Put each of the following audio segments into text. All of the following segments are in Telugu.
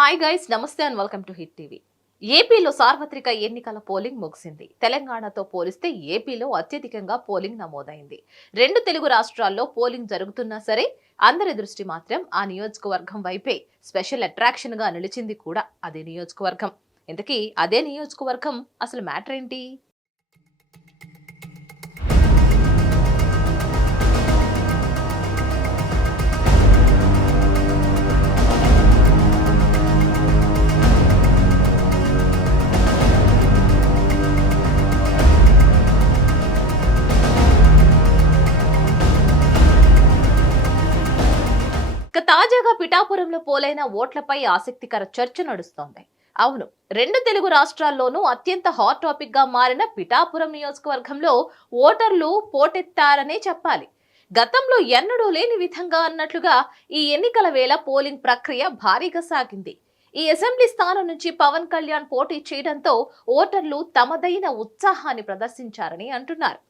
హాయ్ గైస్, నమస్తే and welcome to hit TV. ఏపీలో సార్వత్రిక ఎన్నికల పోలింగ్ ముగిసింది. తెలంగాణతో పోలిస్తే ఏపీలో అత్యధికంగా పోలింగ్ నమోదైంది. రెండు తెలుగు రాష్ట్రాల్లో పోలింగ్ జరుగుతున్నా సరే అందరి దృష్టి మాత్రం ఆ నియోజకవర్గం వైపే. స్పెషల్ అట్రాక్షన్ గా నిలిచింది కూడా అదే నియోజకవర్గం. ఇంతకీ అదే నియోజకవర్గం అసలు మ్యాటర్ ఏంటి? తాజాగా పిఠాపురంలో పోలైన ఓట్లపై ఆసక్తికర చర్చ నడుస్తోంది. అవును, రెండు తెలుగు రాష్ట్రాల్లోనూ అత్యంత హాట్ టాపిక్ గా మారిన పిఠాపురం నియోజకవర్గంలో ఓటర్లు పోటెత్తారనే చెప్పాలి. గతంలో ఎన్నడూ లేని విధంగా అన్నట్లుగా ఈ ఎన్నికల వేళ పోలింగ్ ప్రక్రియ భారీగా సాగింది. ఈ అసెంబ్లీ స్థానం నుంచి పవన్ కళ్యాణ్ పోటీ చేయడంతో ఓటర్లు తమదైన ఉత్సాహాన్ని ప్రదర్శించారని అంటున్నారు.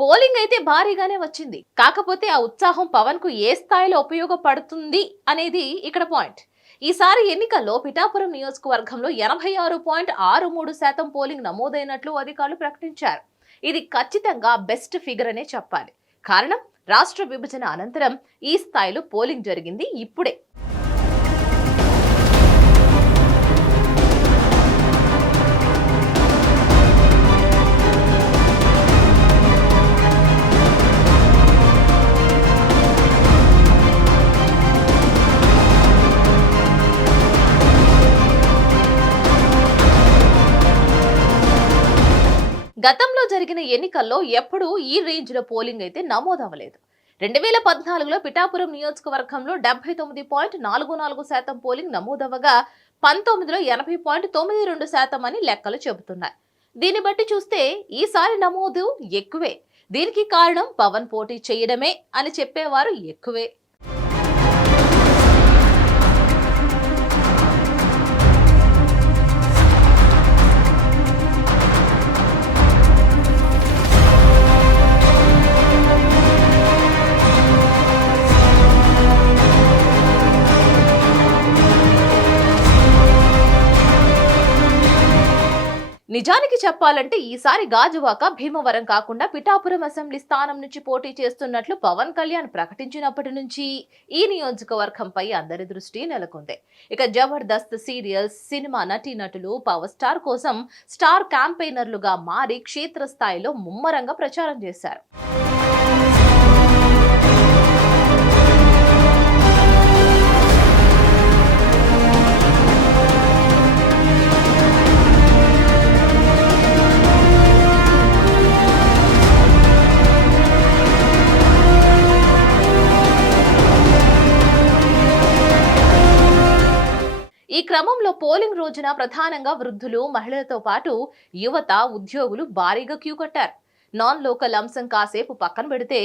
పోలింగ్ అయితే భారీగానే వచ్చింది. కాకపోతే ఆ ఉత్సాహం పవన్ కు ఏ స్థాయిలో ఉపయోగపడుతుంది అనేది ఇక్కడ పాయింట్. ఈసారి ఎన్నికల్లో పిఠాపురం నియోజకవర్గంలో 86.63% పోలింగ్ నమోదైనట్లు అధికారులు ప్రకటించారు. ఇది ఖచ్చితంగా బెస్ట్ ఫిగర్ అనే చెప్పాలి. కారణం, రాష్ట్ర విభజన అనంతరం ఈ స్థాయిలో పోలింగ్ జరిగింది ఇప్పుడే. గతంలో జరిగిన ఎన్నికల్లో ఎప్పుడూ ఈ రేంజ్ లో పోలింగ్ అయితే నమోదవ్వలేదు. 2014లో పిఠాపురం నియోజకవర్గంలో 79.44% పోలింగ్ నమోదవ్వగా 19లో 80.92% అని లెక్కలు చెబుతున్నాయి. దీన్ని బట్టి చూస్తే ఈసారి నమోదు ఎక్కువే. దీనికి కారణం పవన్ పోటీ చేయడమే అని చెప్పేవారు ఎక్కువే. నిజానికి చెప్పాలంటే ఈసారి గాజువాక, భీమవరం కాకుండా పిఠాపురం అసెంబ్లీ స్థానం నుంచి పోటీ చేస్తున్నట్లు పవన్ కళ్యాణ్ ప్రకటించినప్పటి నుంచి ఈ నియోజకవర్గంపై అందరి దృష్టి నెలకొంది. ఇక జబర్దస్త్ సీరియల్స్, సినిమా నటీనటులు పవర్ స్టార్ కోసం స్టార్ క్యాంపెయినర్లుగా మారి క్షేత్రస్థాయిలో ముమ్మరంగా ప్రచారం చేశారు. ఈ క్రమంలో పోలింగ్ రోజున ప్రధానంగా వృద్ధులు, మహిళలతో పాటు యువత, ఉద్యోగులు భారీగా క్యూ కట్టారు. నాన్ లోకల్ అంశం కాసేపు పక్కన పెడితే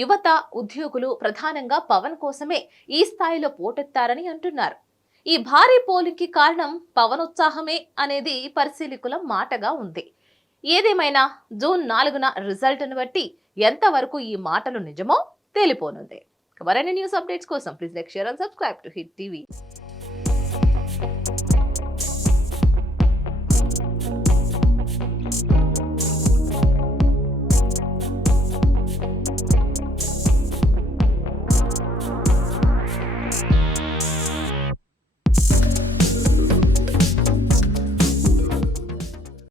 యువత, ఉద్యోగులు ప్రధానంగా పవన్ కోసమే ఈ స్థాయిలో పోటెత్తారని అంటున్నారు. ఈ భారీ పోలింగ్ కి కారణం పవన్ ఉత్సాహమే అనేది పరిశీలకుల మాటగా ఉంది. ఏదేమైనా జూన్ 4న రిజల్ట్ను బట్టి ఎంతవరకు ఈ మాటలు నిజమో తేలిపోనుంది. మరిన్ని న్యూస్ అప్డేట్స్ కోసం please like, share and subscribe to hit TV.